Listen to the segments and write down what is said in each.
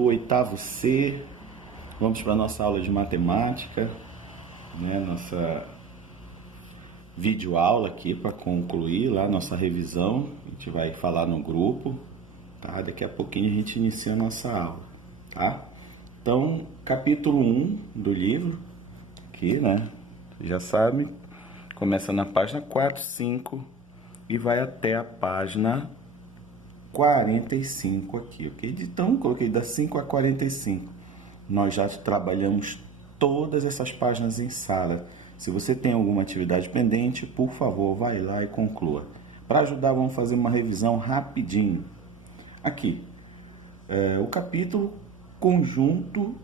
do oitavo C. Vamos para a nossa aula de matemática, né? Nossa videoaula aqui para concluir lá nossa revisão. A gente vai falar no grupo, tá? Daqui a pouquinho a gente inicia a nossa aula, tá? Então, capítulo 1 do livro, aqui, né? Já sabe, começa na página 4, 5 e vai até a página 45 aqui, ok? Então, coloquei da 5 a 45. Nós já trabalhamos todas essas páginas em sala. Se você tem alguma atividade pendente, por favor, vai lá e conclua. Para ajudar, vamos fazer uma revisão rapidinho. Aqui, o capítulo conjunto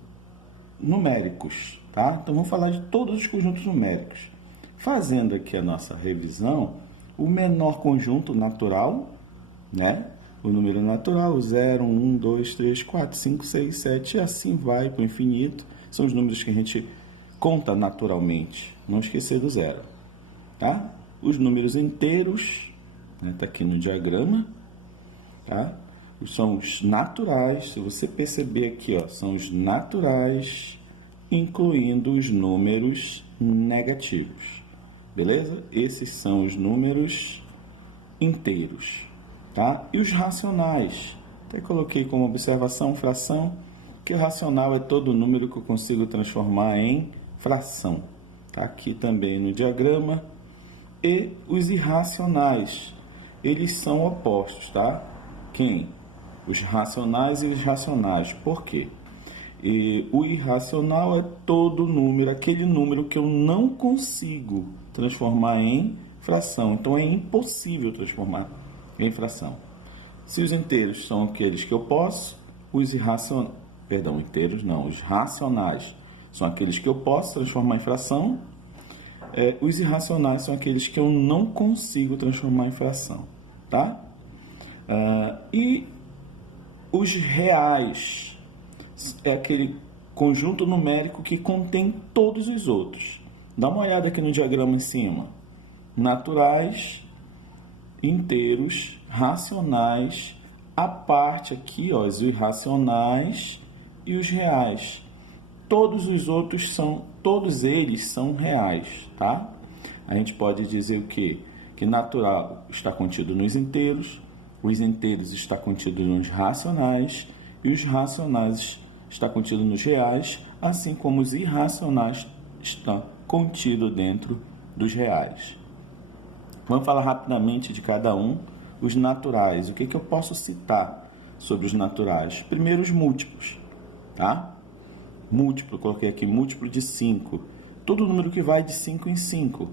numéricos, tá? Então, vamos falar de todos os conjuntos numéricos. Fazendo aqui a nossa revisão, o menor conjunto natural, né? O número natural, 0, 1, 2, 3, 4, 5, 6, 7, e assim vai para o infinito. São os números que a gente conta naturalmente. Não esquecer do zero, tá? Os números inteiros, né, tá aqui no diagrama, tá? São os naturais, se você perceber aqui, ó, são os naturais, incluindo os números negativos, beleza? Esses são os números inteiros, tá? E os racionais, até coloquei como observação fração, que o racional é todo número que eu consigo transformar em fração, tá? Aqui também no diagrama. E os irracionais, eles são opostos, tá? Quem? Os racionais e os racionais. Por quê? E o irracional é todo número, aquele número que eu não consigo transformar em fração. Então, é impossível transformar em fração. Se os inteiros são aqueles que eu posso, os os racionais são aqueles que eu posso transformar em fração, os irracionais são aqueles que eu não consigo transformar em fração, tá? E os reais é aquele conjunto numérico que contém todos os outros. Dá uma olhada aqui no diagrama em cima. Naturais, inteiros, racionais, a parte aqui, ó, os irracionais e os reais. Todos os outros todos eles são reais, tá? A gente pode dizer o quê? Que natural está contido nos inteiros, os inteiros está contido nos racionais e os racionais está contido nos reais, assim como os irracionais estão contidos dentro dos reais. Vamos falar rapidamente de cada um. Os naturais, o que eu posso citar sobre os naturais? Primeiro, os múltiplos, tá? Múltiplo, coloquei aqui, múltiplo de 5. Todo número que vai de 5 em 5.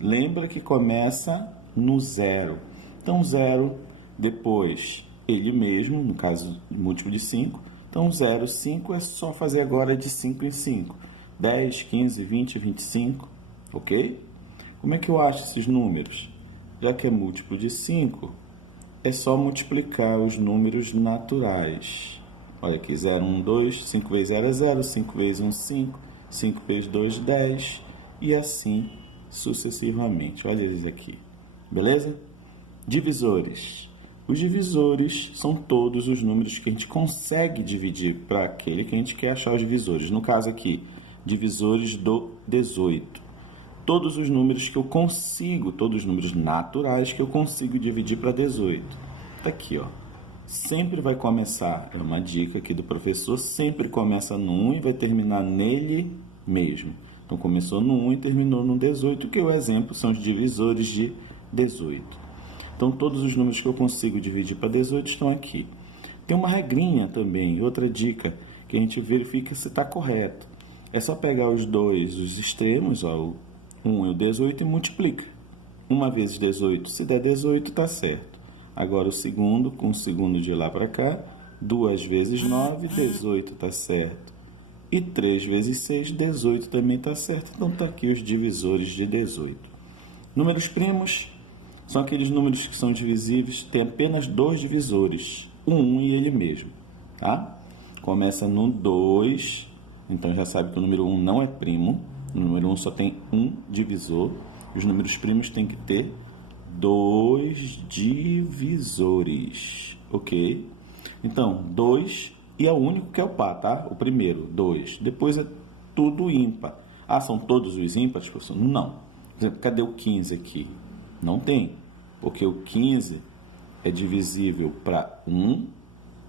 Lembra que começa no zero. Então, zero, depois ele mesmo, no caso, múltiplo de 5. Então, 0, 5 é só fazer agora de 5 em 5. 10, 15, 20, 25, ok? Como é que eu acho esses números? Já que é múltiplo de 5, é só multiplicar os números naturais. Olha aqui, 0, 1, 2, 5 vezes 0 é 0, 5 vezes 1, 5, 5 vezes 2, 10, e assim sucessivamente. Olha eles aqui, beleza? Divisores. Os divisores são todos os números que a gente consegue dividir para aquele que a gente quer achar os divisores. No caso aqui, divisores do 18. Todos os números que eu consigo, todos os números naturais que eu consigo dividir para 18. Tá aqui, ó. Sempre vai começar, é uma dica aqui do professor, sempre começa no 1 e vai terminar nele mesmo. Então, começou no 1 e terminou no 18, que o exemplo são os divisores de 18. Então, todos os números que eu consigo dividir para 18 estão aqui. Tem uma regrinha também, outra dica, que a gente verifica se está correto. É só pegar os extremos, ó, o 1 e o 18, e multiplica. 1 vezes 18, se der 18, está certo. Agora o segundo, com o segundo de lá para cá, 2 vezes 9, 18 está certo. E 3 vezes 6, 18 também está certo. Então, está aqui os divisores de 18. Números primos são aqueles números que são divisíveis, tem apenas 2 divisores, o 1 e ele mesmo, tá? Começa no 2, então já sabe que o número 1 não é primo, o número 1 só tem um divisor, os números primos têm que ter 2 divisores, ok? Então, 2 e é o único que é o par, tá? O primeiro, 2. Depois é tudo ímpar. Ah, são todos os ímpares, professor? Não. Por exemplo, cadê o 15 aqui? Não tem, porque o 15 é divisível para 1,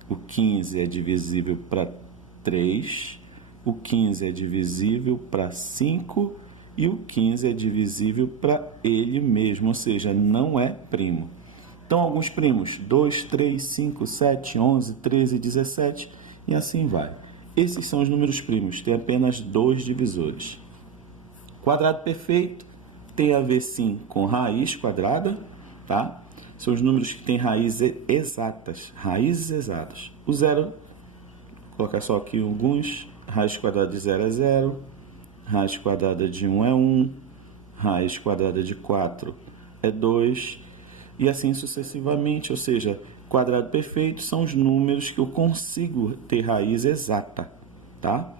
o 15 é divisível para 3, o 15 é divisível para 5 e o 15 é divisível para ele mesmo, ou seja, não é primo. Então, alguns primos, 2, 3, 5, 7, 11, 13, 17 e assim vai. Esses são os números primos, tem apenas 2 divisores. Quadrado perfeito tem a ver sim com raiz quadrada, tá? São os números que têm raízes exatas, O zero, vou colocar só aqui alguns, raiz quadrada de 0 é 0, raiz quadrada de 1 é 1, raiz quadrada de 4 é 2, e assim sucessivamente, ou seja, quadrado perfeito são os números que eu consigo ter raiz exata, tá?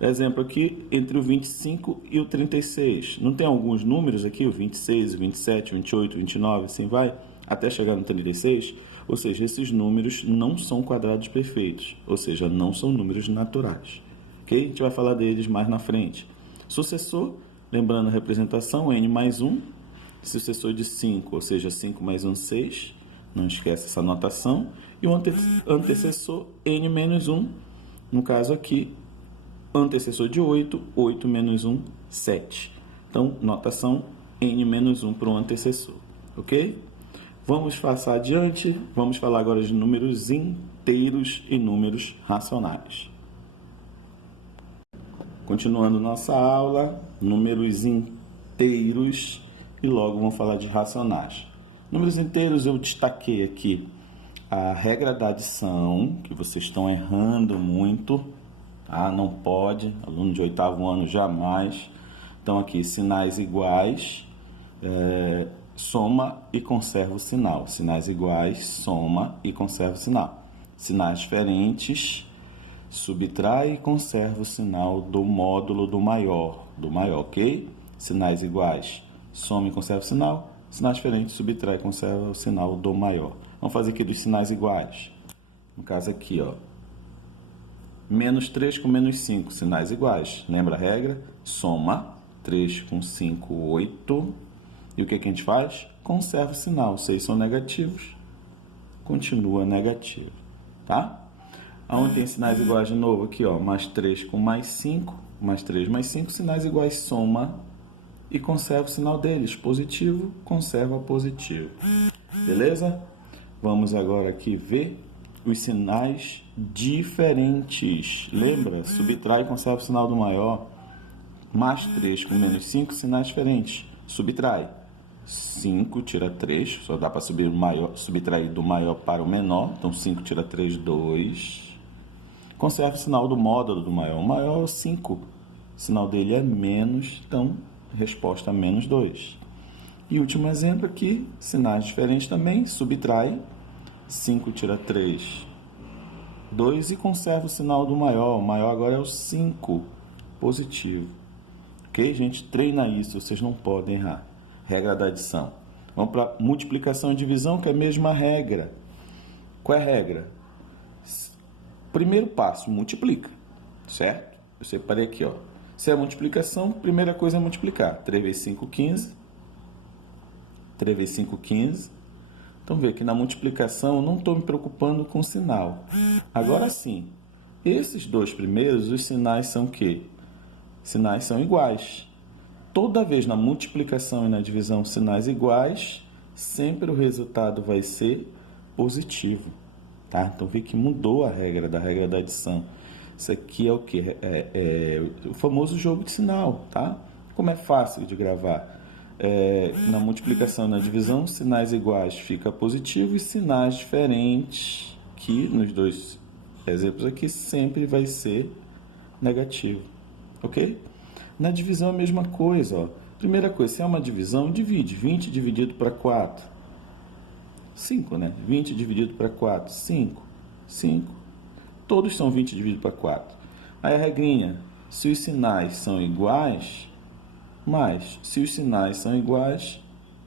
Exemplo aqui, entre o 25 e o 36. Não tem alguns números aqui, o 26, o 27, o 28, o 29, assim vai, até chegar no 36? Ou seja, esses números não são quadrados perfeitos, ou seja, não são números naturais. Ok? A gente vai falar deles mais na frente. Sucessor, lembrando a representação, n mais 1. Sucessor de 5, ou seja, 5 mais 1, 6. Não esquece essa notação. E o antecessor, n menos 1. No caso aqui, antecessor de 8, 8 menos 1, 7. Então, notação n menos 1 para o antecessor. Ok? Vamos passar adiante. Vamos falar agora de números inteiros e números racionais. Continuando nossa aula, números inteiros e logo vamos falar de racionais. Números inteiros eu destaquei aqui a regra da adição, que vocês estão errando muito, tá? Não pode, aluno de 8º ano jamais. Então aqui, sinais iguais, soma e conserva o sinal. Sinais iguais, soma e conserva o sinal. Sinais diferentes, subtrai e conserva o sinal do módulo do maior, ok? Sinais iguais, soma e conserva o sinal. Sinais diferentes, subtrai e conserva o sinal do maior. Vamos fazer aqui dos sinais iguais. No caso aqui, ó, menos 3 com menos 5, sinais iguais. Lembra a regra? Soma 3 com 5, 8. E o que a gente faz? Conserva o sinal. 6 são negativos, continua negativo, tá? Aonde tem sinais iguais de novo? Aqui, ó, mais 3 com mais 5, mais 3 mais 5, sinais iguais, soma e conserva o sinal deles. Positivo, conserva positivo. Beleza? Vamos agora aqui ver os sinais diferentes. Lembra? Subtrai e conserva o sinal do maior. Mais 3 com menos 5, sinais diferentes. Subtrai. 5 tira 3, só dá para subtrair do maior para o menor. Então, 5 tira 3, 2. Conserva o sinal do módulo do maior. O maior é o 5. O sinal dele é menos, então, resposta menos 2. E último exemplo aqui, sinais diferentes também. Subtrai. 5 tira 3, 2 e conserva o sinal do maior. O maior agora é o 5, positivo. Ok, gente? Treina isso, vocês não podem errar. Regra da adição. Vamos para multiplicação e divisão, que é a mesma regra. Qual é a regra? Primeiro passo, multiplica, certo? Eu separei aqui, ó. Se é multiplicação, primeira coisa é multiplicar. 3 vezes 5, 15. 3 vezes 5, 15. Então, vê que na multiplicação eu não estou me preocupando com o sinal. Agora sim, esses dois primeiros, os sinais são o quê? Sinais são iguais. Toda vez na multiplicação e na divisão sinais iguais, sempre o resultado vai ser positivo. Tá? Então, vê que mudou a regra da adição. Isso aqui é o quê? É o famoso jogo de sinal. Tá? Como é fácil de gravar. Na multiplicação e na divisão, sinais iguais fica positivo e sinais diferentes, que nos dois exemplos aqui, sempre vai ser negativo. Ok? Na divisão, a mesma coisa. Ó. Primeira coisa, se é uma divisão, divide. 20 dividido para 4. 5, né? 20 dividido para 4. 5. 5. Todos são 20 dividido para 4. Aí a regrinha, se os sinais são iguais, mais. Se os sinais são iguais,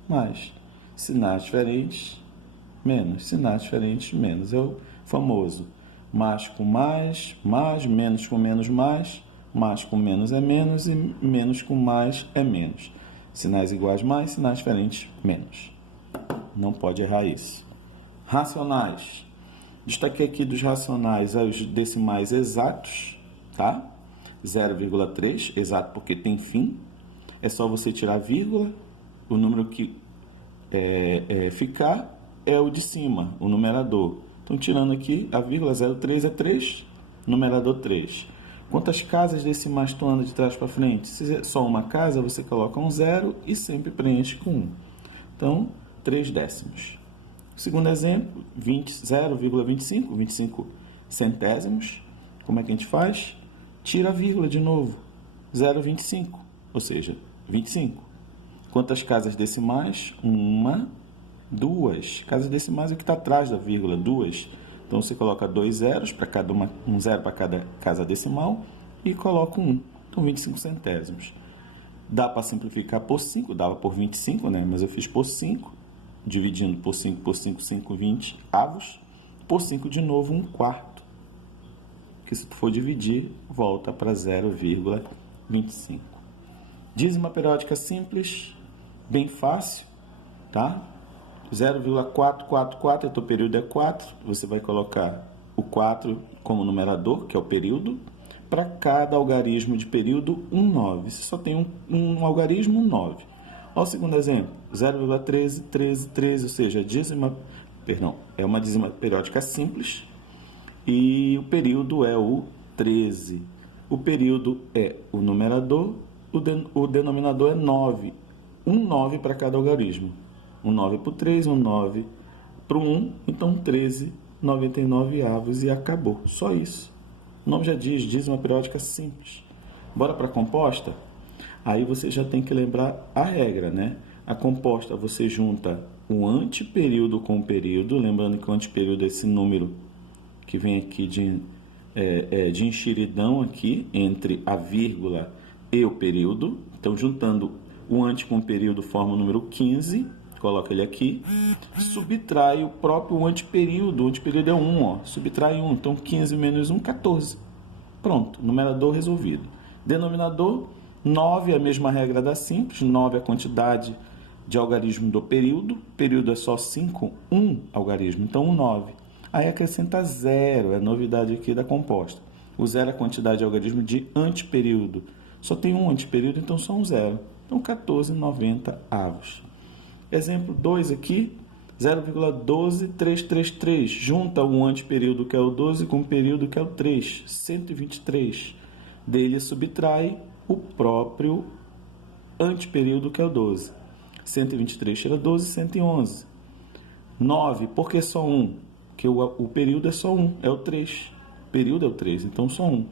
mais. Sinais diferentes, menos. Sinais diferentes, menos. É o famoso mais com mais, menos com menos, mais com menos é menos e menos com mais é menos. Sinais iguais mais, sinais diferentes menos. Não pode errar isso. Racionais. Destaquei aqui dos racionais os decimais exatos, tá? 0,3, exato porque tem fim. É só você tirar a vírgula, o número que ficar é o de cima, o numerador. Então, tirando aqui, a vírgula 0,3 é 3, numerador 3. Quantas casas decimais tu anda de trás para frente? Se é só uma casa, você coloca um 0 e sempre preenche com 1. Então, 3 décimos. Segundo exemplo, 0,25, 25 centésimos. Como é que a gente faz? Tira a vírgula de novo, 0,25, ou seja, 25. Quantas casas decimais? 1, 2. Casas decimais é o que está atrás da vírgula, 2. Então, você coloca 2 zeros para cada um zero para cada casa decimal e coloca 1. Então, 25 centésimos. Dá para simplificar por 5, dava por 25, né? Mas eu fiz por 5, dividindo por 5, 5, 20 avos. Por 5 de novo, 1/4. Que se tu for dividir, volta para 0,25. Dízima periódica simples, bem fácil, tá? 0,444, teu período é 4, você vai colocar o 4 como numerador, que é o período, para cada algarismo de período, 1/9. Se só tem um algarismo, 9. Olha o segundo exemplo, 0,13, 13, 13, ou seja, é uma dízima periódica simples e o período é o 13. O período é o numerador, o denominador é 9. 9 para cada algarismo. 9 para o 3, 9 para o 1, então 13, 99 avos e acabou. Só isso. O nome já diz, dízima periódica simples. Bora para a composta? Aí você já tem que lembrar a regra, né? A composta você junta o anteperíodo com o período, lembrando que o anteperíodo é esse número que vem aqui de enxeridão aqui entre a vírgula e o período. Então, juntando o ante com o período forma o número 15, coloca ele aqui, subtrai o próprio anteperíodo, o anteperíodo é 1, ó, subtrai 1, então 15 menos 1, 14. Pronto, numerador resolvido. Denominador, 9 é a mesma regra da simples, 9 é a quantidade de algarismo do período é só 5, 1 algarismo, então 9. Aí acrescenta 0, é a novidade aqui da composta. O 0 é a quantidade de algarismo de anteperíodo. Só tem um anteperíodo, então só um 0. Então 14,90 avos. Exemplo 2 aqui, 0,12333. Junta o anteperíodo, que é o 12, com o período, que é o 3. 123. Dele subtrai o próprio anteperíodo, que é o 12. 123 tira 12, 111. 9, por que só 1? Porque o período é só 1, é o 3. O período é o 3, então só 1.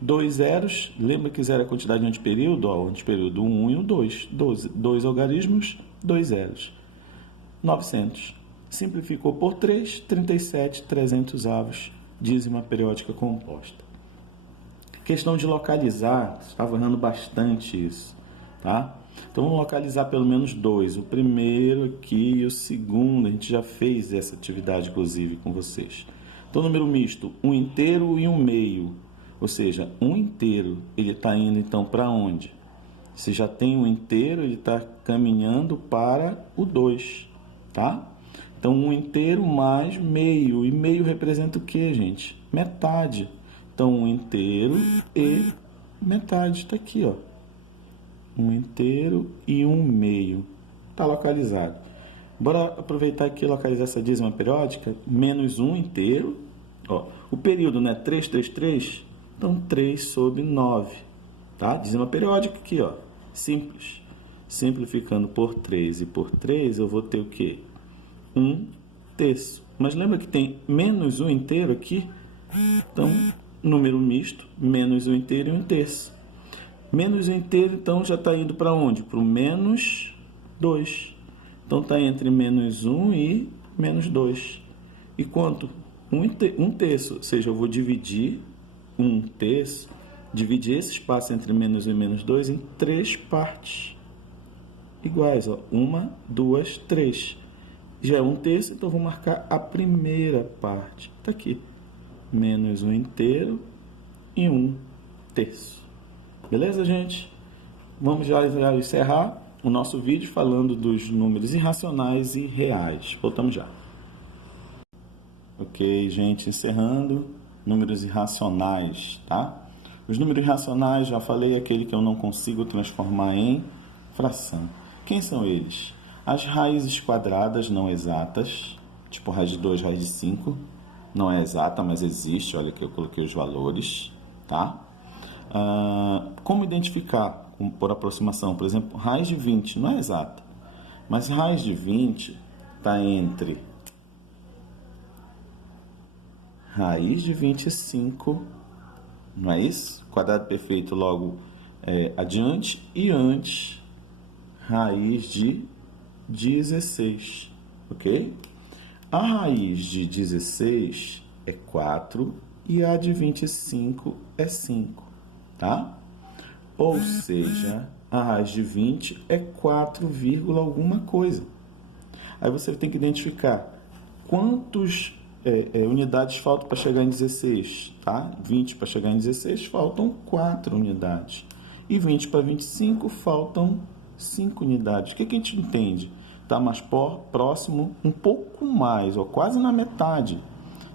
2 zeros, lembra que 0 é a quantidade de anteperíodo? Ó, o anteperíodo 1 e o 2. 12. 2 algarismos, 2 zeros. 900. Simplificou por 3, 37, 300 avos, dízima periódica composta. Questão de localizar, estava errando bastante isso, tá? Então, vamos localizar pelo menos 2. O primeiro aqui e o segundo. A gente já fez essa atividade, inclusive, com vocês. Então, número misto, 1 inteiro e 1 meio. Ou seja, 1 inteiro, ele está indo, então, para onde? Se já tem 1 inteiro, ele está caminhando para o 2, tá? Então, 1 inteiro mais meio. E meio representa o quê, gente? Metade. Então, 1 inteiro e metade. Está aqui, ó. 1 inteiro e 1 meio. Está localizado. Bora aproveitar aqui e localizar essa dízima periódica. Menos 1 inteiro. Ó, o período, né? 3, 3, 3. Então, 3 sobre 9. Tá? Dízima periódica aqui, ó. Simples. Simplificando por 3 e por 3, eu vou ter o quê? 1 terço. Mas lembra que tem menos 1 inteiro aqui? Então, número misto, menos 1 inteiro e 1 terço. Menos 1 inteiro, então, já está indo para onde? Para o menos 2. Então, está entre menos 1 e menos 2. E quanto? 1 terço. Ou seja, eu vou dividir 1 terço, dividir esse espaço entre menos 1 e menos 2 em 3 partes iguais. 1, 2, 3. Já é 1 terço, então, eu vou marcar a primeira parte. Está aqui. menos 1 inteiro e 1 terço. Beleza, gente? Vamos já encerrar o nosso vídeo falando dos números irracionais e reais. Voltamos já. Ok, gente, encerrando, números irracionais, tá? Os números irracionais, já falei, aquele que eu não consigo transformar em fração. Quem são eles? As raízes quadradas não exatas, tipo raiz de 2, raiz de 5, não é exata, mas existe, olha que eu coloquei os valores, tá? Como identificar por aproximação? Por exemplo, raiz de 20 não é exata, mas raiz de 20 está entre raiz de 25, não é isso? Quadrado perfeito logo adiante e antes raiz de 16, ok? A raiz de 16 é 4 e a de 25 é 5, tá? Ou seja, a raiz de 20 é 4, alguma coisa. Aí você tem que identificar quantos unidades faltam para chegar em 16, tá? 20 para chegar em 16 faltam 4 unidades. E 20 para 25 faltam 5 unidades. O que a gente entende? Está mais próximo, um pouco mais, ou quase na metade.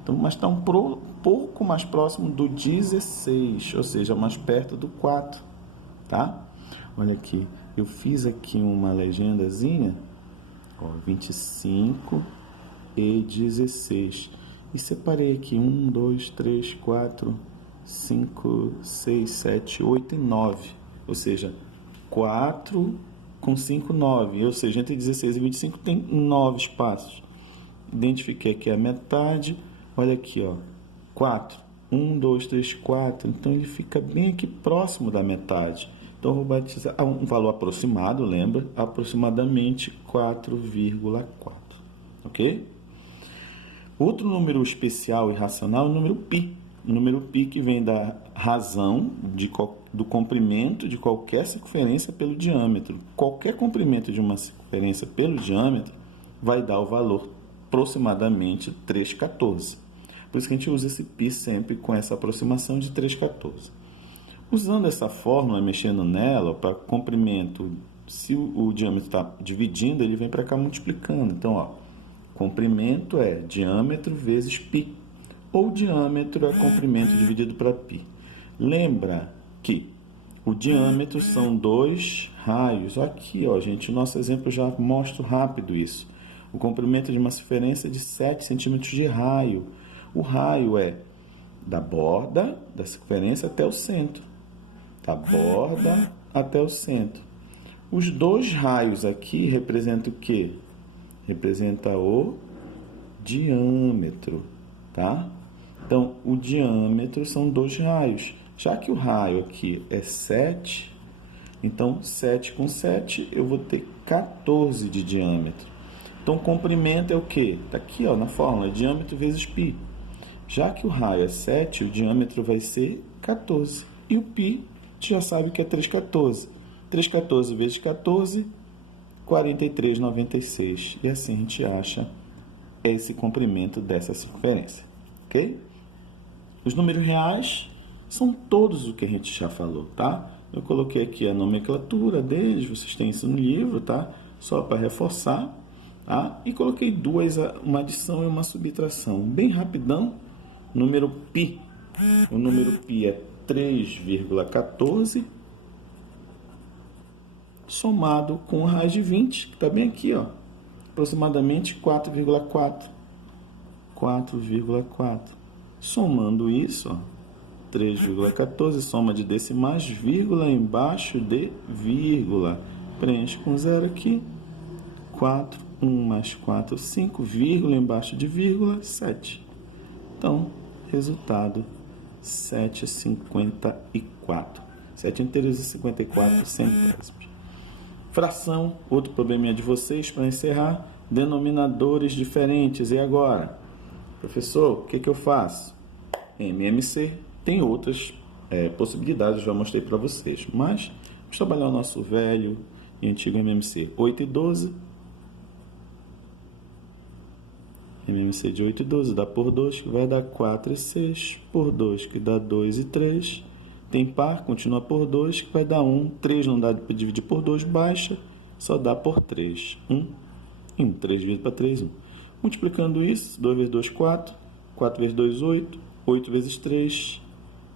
Então, mas está um pouco mais próximo do 16, ou seja, mais perto do 4, tá? Olha aqui, eu fiz aqui uma legendazinha, ó, 25 e 16. E separei aqui 1, 2, 3, 4, 5, 6, 7, 8 e 9. Ou seja, 4 com 5, 9. Ou seja, entre 16 e 25 tem 9 espaços. Identifiquei aqui a metade. Olha aqui, ó, 4. 1, 2, 3, 4. Então, ele fica bem aqui próximo da metade. Então, eu vou batizar um valor aproximado, lembra? Aproximadamente 4,4. Ok? Outro número especial e racional é o número π. O número π que vem da razão do comprimento de qualquer circunferência pelo diâmetro. Qualquer comprimento de uma circunferência pelo diâmetro vai dar o valor aproximadamente 3,14. Por isso que a gente usa esse π sempre com essa aproximação de 3,14. Usando essa fórmula, mexendo nela, para comprimento, se o diâmetro está dividindo, ele vem para cá multiplicando. Então, ó, comprimento é diâmetro vezes π, ou diâmetro é comprimento dividido para π. Lembra que o diâmetro são 2 raios. Aqui, ó, gente, o nosso exemplo já mostra rápido isso. O comprimento de uma circunferência é de 7 centímetros de raio. O raio é da borda da circunferência até o centro. Da borda até o centro. Os 2 raios aqui representam o quê? Representa o diâmetro, tá? Então, o diâmetro são 2 raios. Já que o raio aqui é 7, então 7 com 7 eu vou ter 14 de diâmetro. Então, o comprimento é o quê? Está aqui, ó, na fórmula, diâmetro vezes π. Já que o raio é 7, o diâmetro vai ser 14. E o π, a gente já sabe que é 3,14. 3,14 vezes 14, 43,96. E assim a gente acha esse comprimento dessa circunferência. Ok? Os números reais são todos o que a gente já falou, tá? Eu coloquei aqui a nomenclatura deles, vocês têm isso no livro, tá? Só para reforçar, tá? E coloquei duas, uma adição e uma subtração. Bem rapidão, número π. O número π é 3,14 somado com a raiz de 20, que está bem aqui, ó, aproximadamente 4,4. 4,4. Somando isso, ó, 3,14, soma de decimais, vírgula embaixo de vírgula. Preenche com zero aqui. 4, 1 mais 4, 5, vírgula embaixo de vírgula, 7. Então, resultado, 7,54. 7 inteiros e 54 centésimos. Fração, outro probleminha de vocês para encerrar. Denominadores diferentes. E agora? Professor, o que eu faço? MMC tem outras possibilidades, eu já mostrei para vocês. Mas vamos trabalhar o nosso velho e antigo MMC. 8 e 12. MMC de 8 e 12 dá por 2, que vai dar 4 e 6, por 2, que dá 2 e 3. Tem par, continua por 2, que vai dar 1. 3 não dá para dividir por 2, baixa, só dá por 3. 1. 3 dividido para 3, 1. Multiplicando isso, 2 vezes 2, 4. 4 vezes 2, 8. 8 vezes 3,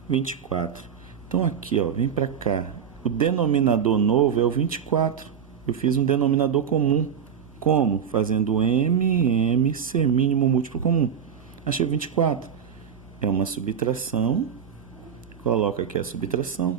24. Então aqui, ó, vem para cá. O denominador novo é o 24. Eu fiz um denominador comum. Como? Fazendo M ser mínimo múltiplo comum. Achei o 24. É uma subtração. Coloca aqui a subtração.